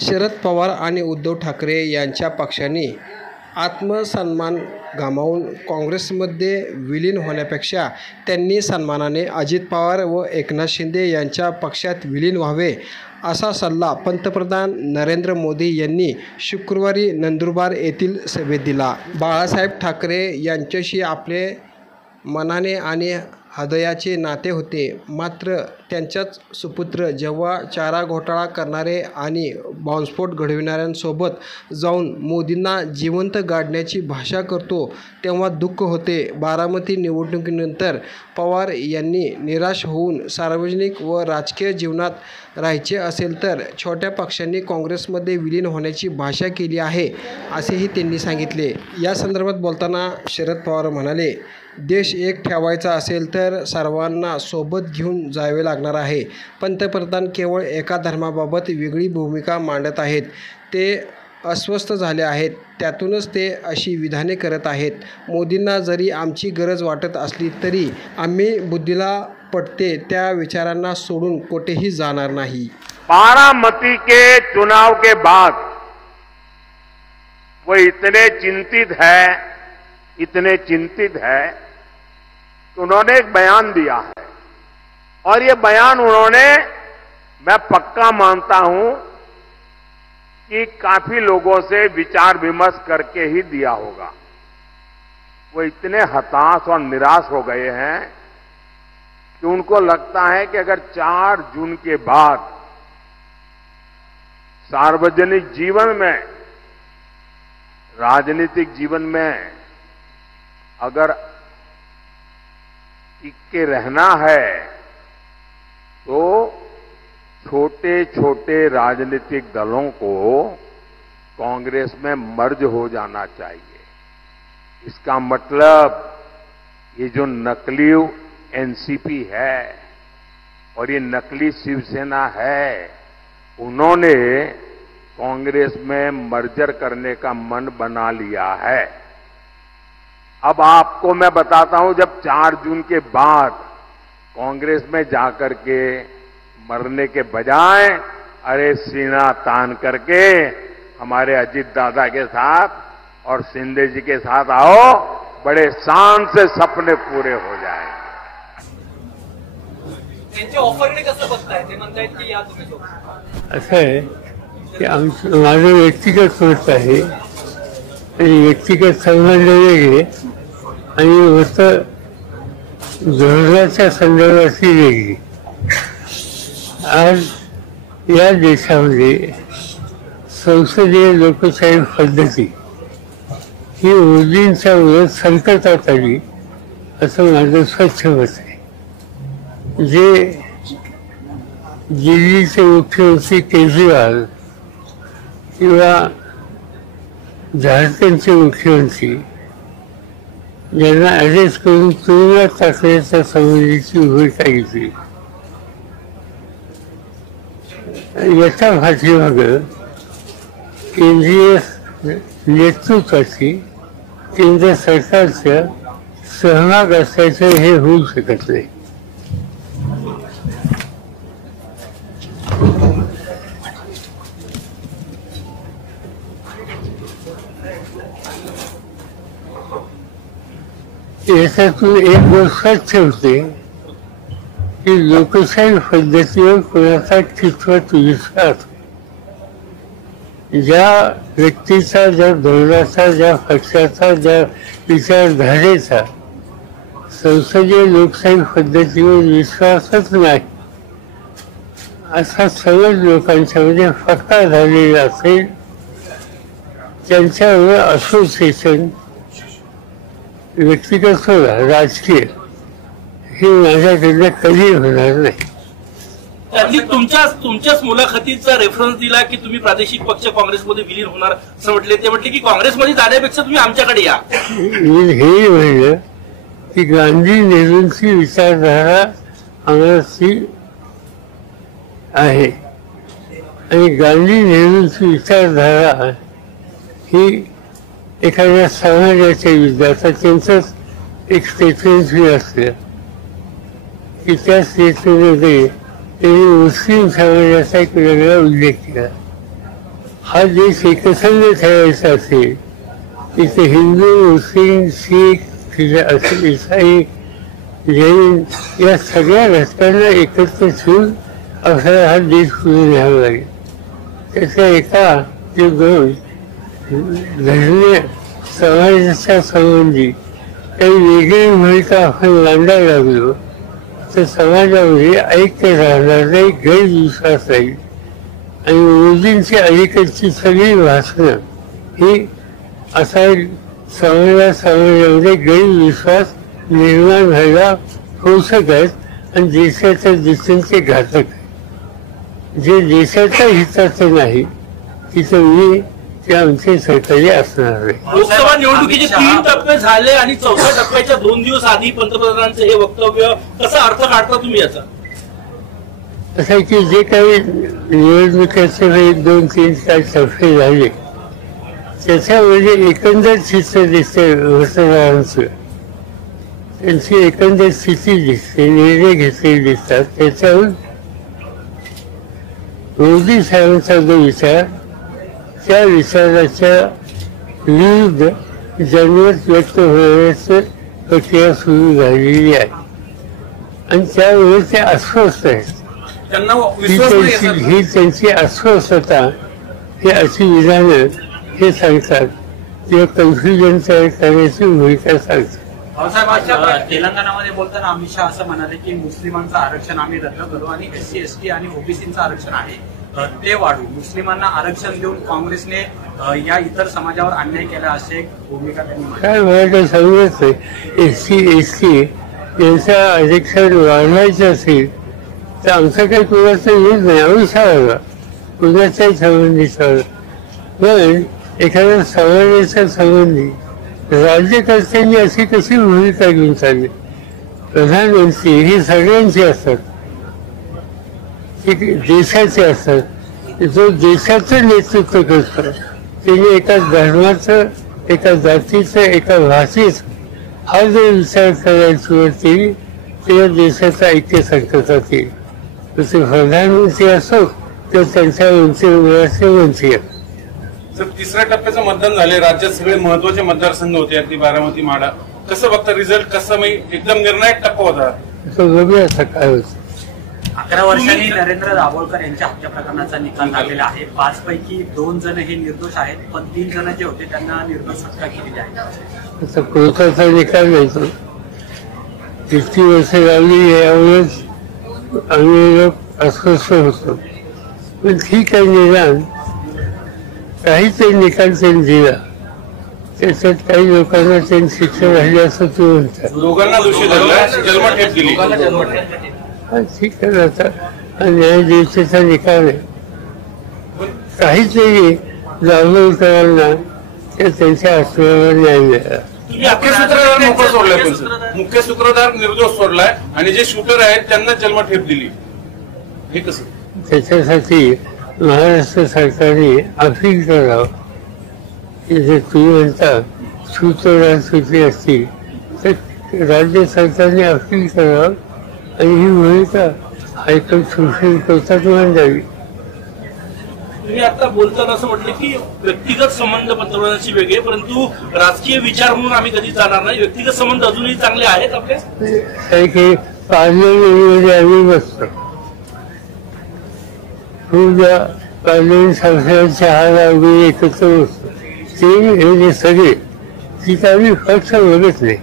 शरद पवार आणि उद्धव ठाकरे यांच्या पक्षाने आत्मसन्मान गमावून काँग्रेसमध्ये विलीन होण्यापेक्षा त्यांनी सन्मानाने अजित पवार व एकनाथ शिंदे यांच्या पक्षात विलीन व्हावे असा सल्ला पंतप्रधान नरेंद्र मोदी यांनी शुक्रवारी नंदुरबार येथील सभेत दिला. बाळासाहेब ठाकरे यांच्याशी आपले मनाने आणि हृदयाचे नाते होते, मात्र त्यांच्याच सुपुत्र जेव्हा चारा घोटाळा करणारे आणि बॉम्बस्फोट घडविणाऱ्यांसोबत जाऊन मोदींना जिवंत गाडण्याची भाषा करतो तेव्हा दुःख होते. बारामती निवडणुकीनंतर पवार यांनी निराश होऊन सार्वजनिक व राजकीय जीवनात राहायचे असेल तर छोट्या पक्षांनी काँग्रेसमध्ये विलीन होण्याची भाषा केली आहे, असेही त्यांनी सांगितले. या संदर्भात बोलताना शरद पवार म्हणाले, देश एक ठेवायचा असेल तर सर्वांना सोबत घेऊन जावे लागणार आहे. पंतप्रधान केवळ एका धर्माबाबत वेगळी भूमिका मांडत आहेत. ते अस्वस्थ झाले आहेत. त्यातूनच ते अशी विधाने करत आहेत. मोदींना जरी आमची गरज वाटत असली तरी आम्ही बुद्धीला पटते त्या विचारांना सोडून कुठेही जाणार नाही. बारामती के चुनाव के बाद वो इतने चिंतित है कि उन्होंने एक बयान दिया है और ये बयान उन्होंने, मैं पक्का मानता हूं कि काफी लोगों से विचार विमर्श करके ही दिया होगा. वो इतने हताश और निराश हो गए हैं कि उनको लगता है कि अगर 4 जून के बाद सार्वजनिक जीवन में, राजनीतिक जीवन में अगर टिक के रहना है तो छोटे छोटे राजनीतिक दलों को कांग्रेस में मर्ज हो जाना चाहिए. इसका मतलब ये जो नकली एनसीपी है और ये नकली शिवसेना है, उन्होंने कांग्रेस में मर्जर करने का मन बना लिया है. अब आपको मैं बताता हूं, जब 4 जून के बाद कांग्रेस में जाकर के मरने के बजाय अरे सीना तान करके हमारे अजीत दादा के साथ और शिंदे जी के साथ आओ, बड़े शान से सपने पूरे हो जाएंगे. ऑफरकडे कसं बघताय? ते म्हणतायत की या तुम्ही असं आहे की माझं व्यक्तिगत मत आहे आणि व्यक्तिगत संबंध वेगळे आणि मत धोरणाच्या संदर्भातली वेगळी. आज या देशामध्ये संसदीय लोकशाही पद्धती ही मोदींच्या विरोध संकटात आली असं माझं स्वच्छ मत आहे. जे दिल्लीचे मुख्यमंत्री केजरीवाल किंवा झारखंडचे मुख्यमंत्री ज्यांना अरेस्ट करून तुरुंगात टाकण्याच्या संबंधीची भूमिका घेतली, याच्या पाठीमागं केंद्रीय नेतृत्वाची, केंद्र सरकारच्या सहभाग असल्याचं हे होऊ शकत नाही. याच्यातून एक गोष्ट ठेवते की लोकशाही पद्धतीवर कोणाचा कितपत विश्वास, ज्या व्यक्तीचा, ज्या धोरणाचा, ज्या पक्षाचा, ज्या विचारधारेचा संसदीय लोकशाही पद्धतीवर विश्वासच नाही असा सर्वच लोकांच्यामध्ये पक्का झालेला असेल, त्यांच्यावर असोसिएशन व्यक्तिगत होणार, राजकीय, हे माझ्याकडनं कधी होणार नाही. त्यांनी तुमच्याच मुलाखतीचा रेफरन्स दिला की तुम्ही प्रादेशिक पक्ष काँग्रेसमध्ये विलीन होणार असं म्हटले. ते म्हटले की काँग्रेसमध्ये जाण्यापेक्षा तुम्ही आमच्याकडे या. हे म्हणलं की गांधी नेहरूंची विचारधारा आम्हाला आहे आणि गांधी नेहरूंची विचारधारा ही एखाद्या समाजाच्या विद्यार्थ्या त्यांचंच एक स्टेटमेंट बी असलं की त्या स्टेटमेंटमध्ये त्यांनी मुस्लिम समाजाचा एक वेगळा उल्लेख केला हा देश एकसंध ठेवायचा असेल, तिथे हिंदू, मुस्लिम, शीख, इसाई, जैन या सगळ्या घटकांना एकत्र ठेवून आपल्याला हा देश पुढे न्यावा लागेल. त्याच्या एका ते दोन धर्मीय समाजाच्या संबंधी काही वेगळी भूमिका आपण मांडायला लागलो तर समाजामध्ये ऐक्य राहणार नाही, गैरविश्वास राहील. आणि मोदींची अलीकडची सगळी भाषणं ही असा समाजामध्ये गैरविश्वास निर्माण व्हायला पोषक आहेत आणि देशाच्या दृष्टीने घातक आहे. जे देशाच्या हिताचं नाही तिथं मी ते आमचे सहकारी असणार आहे. लोकसभा निवडणुकीचे 3 टप्पे झाले आणि 4थ्या टप्प्याच्या 2 दिवस आधी पंतप्रधानांचं हे वक्तव्य कसा अर्थ काढता तुम्ही याचा? असं आहे की जे काही निवडणुकीचे 1, 2, 3, 4 टप्पे झाले त्याच्यामध्ये एकंदर चित्र दिसते मतदारांचं, त्यांची एकंदर स्थिती दिसते, निर्णय घेतलेले दिसतात. त्याच्यावर मोदी साहेबांचा जो विचार त्या विचाराच्या विरुद्ध जनमत व्यक्त होण्याची प्रक्रिया सुरू झालेली आहे आणि त्यामुळे ते अस्वस्थ आहेत. ही त्यांची अस्वस्थता हे अशी विधानं हे सांगतात किंवा कन्फ्युजन तयार करण्याची भूमिका सांगतात. तेलंगणामध्ये बोलताना अमित शहा असं म्हणाले की मुस्लिमांचं आरक्षण आम्ही रद्द करू आणि SC, ST आणि ओबीसीचं आरक्षण आहे ते वाढू. मुस्लिमांना आरक्षण देऊन काँग्रेसने या इतर समाजावर अन्याय केला असे भूमिका त्यांनी. काय मला काही समजत नाही. SC, ST यांचं आरक्षण वाढवायचं असेल तर आमचं काही कुणाचं यूज नाही. आम्ही सांगा कुणाच्याही संबंधीचा पण एखाद्या समाजाच्या संबंधी राज्यकर्त्यांनी अशी कशी भूमिका घेऊन चालली. प्रधानमंत्री ही सगळ्यांची असतात, देशाचे असतात. जो देशाचं नेतृत्व करतो त्यांनी एका धर्माचं, एका जातीचं, एका भाषेचं हा जो विचार करायला सुरुवात केली तेव्हा देशाचं ऐक्य संकटात येईल. तसे प्रधानमंत्री असो तर त्यांच्या मंत्रिमंडळाचे मंत्री आहेत. सर, 3ऱ्या टप्प्याचं मतदान झाले. राज्यात सगळे महत्वाचे मतदारसंघ होते, अगदी बारामती, माढा. कसं बघता रिझल्ट? कसं एकदम निर्णायक टप्पा होता तो बघूया आता काय होतं. 11 वर्षांनी नरेंद्र दाभोळकर यांच्या हत्या प्रकरणाचा निकाल लागलेला आहे. 5 पैकी 2 जण हे निर्दोष आहेत, पण 3 जण जे होते त्यांना निर्दोष सुटका केलेली आहे. आता कोर्टाचा निकाल घ्यायचो. किती वर्ष लागली यावेळेस आम्ही अस्वस्थ होतो. पण ठीक आहे, निदान काहीतरी निकाल त्यांनी दिला. त्याच्यात काही लोकांना त्यांनी शिक्षा झाली असं तू म्हणतात. दोघांना दोषी धरला, जन्मठेप दिली. ठीक आहे, आता न्यायाधीशाचा निकाल आहे. काहीतरी दाभोळकरांना त्यांच्या आत्म्यावर न्याय मिळाला. मुख्य सूत्रधार मोकळं सोडलाय, पण सर मुख्य सूत्रधार निर्दोष सोडलाय आणि जे शूटर आहेत त्यांना जन्मठेप दिली. हे कसं? त्याच्यासाठी महाराष्ट्र सरकारने अपील करावं की जर तुम्ही म्हणता सूत्रधार सुटली असतील तर राज्य सरकारने अपील करावं आणि ही भूमिका हायकोर्ट, सुप्रीम कोर्टात मांडावी. तुम्ही आता बोलताना असं म्हटलं की व्यक्तिगत संबंध पंतप्रधानांशी वेगळे, परंतु राजकीय विचार म्हणून आम्ही कधी जाणार नाही. व्यक्तिगत संबंध अजूनही चांगले आहेत आपले. पार्लमेंटमध्ये आम्ही बसतो, पूजा पार्लमेंट संसदाच्या चहा वगैरे एकत्र बसतो. ते सगळे तिथं आम्ही पक्ष बघत नाही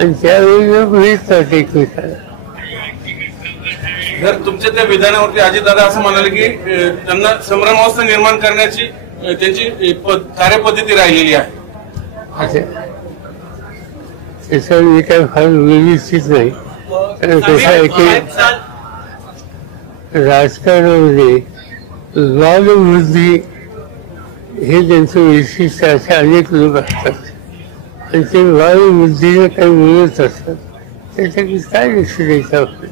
आणि त्यावेळेला भेटतात एकमेकाला. जर तुमच्या त्या विधानावरती अजितदादा असं म्हणाले की त्यांना संभ्रमावस्था निर्माण करण्याची त्यांची कार्यपद्धती राहिलेली आहे. त्याच्यावर मी काय फार व्यवस्थित नाही. कारण कसं आहे की राजकारणामध्ये वादवृद्धी हे त्यांचं वैशिष्ट्य. असे अनेक लोक असतात आणि ते वादवृद्धीने काही बोलत असतात. त्याच्याकडे काय लक्ष द्यायचं आपलं?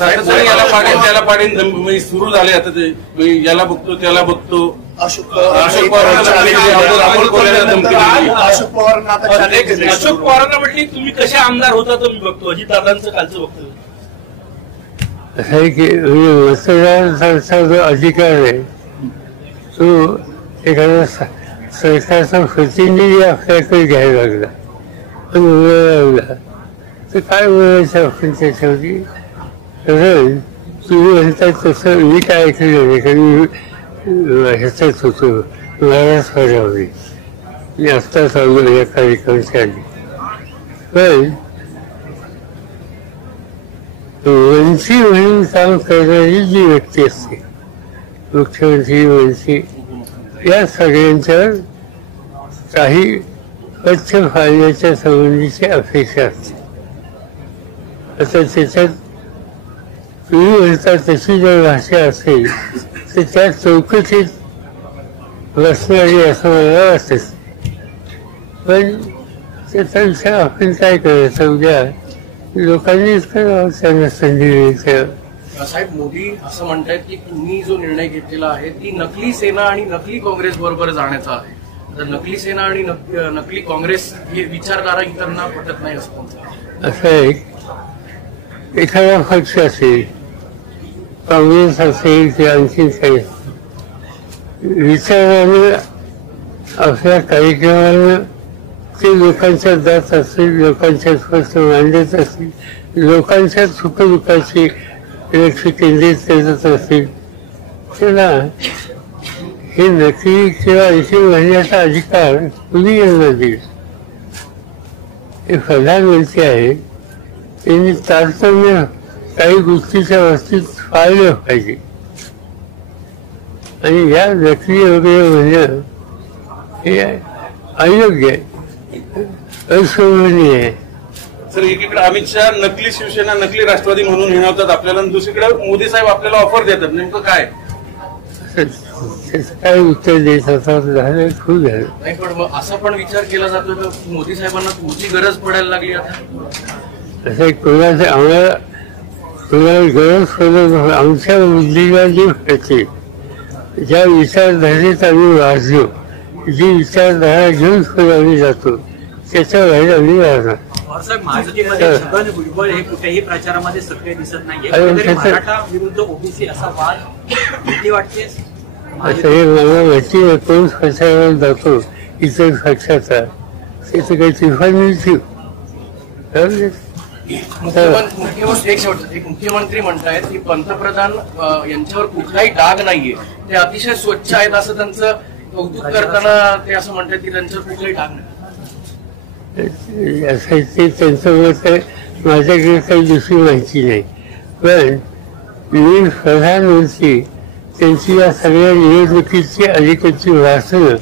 याला पाडीन त्याला पाडीन सुरू झाले. आता ते याला बघतो त्याला बघतो. अशोक पवारांना म्हटली तुम्ही कसे आमदार होता तर मी बघतो. अजितदादांचं कालचं वक्तव्य. असं आहे की मतदाराचा जो अधिकार आहे तो एखादा सरकारचा प्रतिनिधी आपल्याकडे घ्यायला लागला पण बोलायला लागला तर काय बोलायचं आपण त्याच्यावरती. कारण तुम्ही म्हणतात तसं मी काय ऐकलं नाही कारण मी ह्याच्यात होतो महाराष्ट्रामध्ये मी आत्ताच आलो या कार्यक्रमाच्या आधी. पण वंशी म्हणून काम करणारी जी व्यक्ती असते मुख्यमंत्री वंशी या सगळ्यांच्या काही पक्ष फाळण्याच्या संबंधीची अपेक्षा असते. आता त्याच्यात तुम्ही म्हणता तशी जर भाषा असेल तर त्या चौकटीत बसणारी असं मला वाटत. पण त्यापेक्षा आपण काय करायचं उद्या लोकांनीच करावं त्यांना संधी द्यायचं. साहेब मोदी असं म्हणतायत की तुम्ही जो निर्णय घेतलेला आहे ती नकली सेना आणि नकली काँग्रेस बरोबर जाण्याचा आहे. तर नकली सेना आणि नकली काँग्रेस हे विचारधारा इतरांना पटत नाही असं. असं एक एखादा पक्ष असेल काँग्रेस असेल की आणखी काही विचारानं आपल्या कार्यक्रमानं ते लोकांच्या जात असतील लोकांच्या स्पष्ट मांडत असतील लोकांच्या सुखदुःखाची लक्ष केंद्रित करत असतील त्याला हे नक्की किंवा आणखी म्हणण्याचा अधिकार कुणी यांना देईल. हे प्रधानमंत्री आहे त्यांनी तारतम्य काही गोष्टीच्या बाबतीत पाळलं पाहिजे आणि या नकली वगैरे म्हणणं हे अयोग्य आहे अशोभनीय आहे. सर एकीकडे अमित शहा नकली शिवसेना नकली राष्ट्रवादी म्हणून हिणवतात आपल्याला आणि दुसरीकडे मोदी साहेब आपल्याला ऑफर देतात नेमकं काय त्याचं काय उत्तर देत असं झालं खूप झालं. नाही पण मग असा पण विचार केला जातो की मोदी साहेबांना तुमची गरज पडायला लागली आता. असं कोणाचं आम्हाला कोणाला गरज पडत आमच्या बुद्धीला जी कळते ज्या विचारधारेत आम्ही वाचलो जी विचारधारा घेऊन आम्ही जातो त्याच्या बाहेर आम्ही राहणार. साहेब महायुतीमध्ये छगन भुजबळ हे कुठेही प्रचारामध्ये सक्रिय दिसत नाहीये. मराठा विरुद्ध ओबीसी असा वाद भीती वाटते असं हे मला माहिती आहे कोण प्रचारावर जातो इतर पक्षाचा त्याचं काही तिफान मिळते. एक मुख्यमंत्री म्हणतायत की पंतप्रधान यांच्यावर कुठलाही डाग नाहीये ते अतिशय स्वच्छ आहेत असं त्यांचं कौतुक करताना ते असं म्हणतात की त्यांच्यावर कुठलाही डाग नाही. असं ते त्यांचं मत आहे माझ्याकडे काही दुसरी माहिती नाही. पण मी प्रधानमंत्री त्यांची या सगळ्या निवडणुकीची अलीकडची भाषणं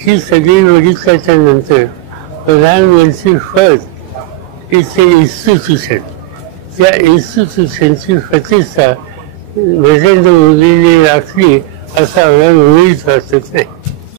ही सगळी बघितल्याच्या नंतर प्रधानमंत्री पद इथे इन्स्टिट्यूशन त्या इन्स्टिट्यूशनची प्रतिष्ठा नरेंद्र मोदींनी राखली असं आम्हाला मुळीच वाटत नाही.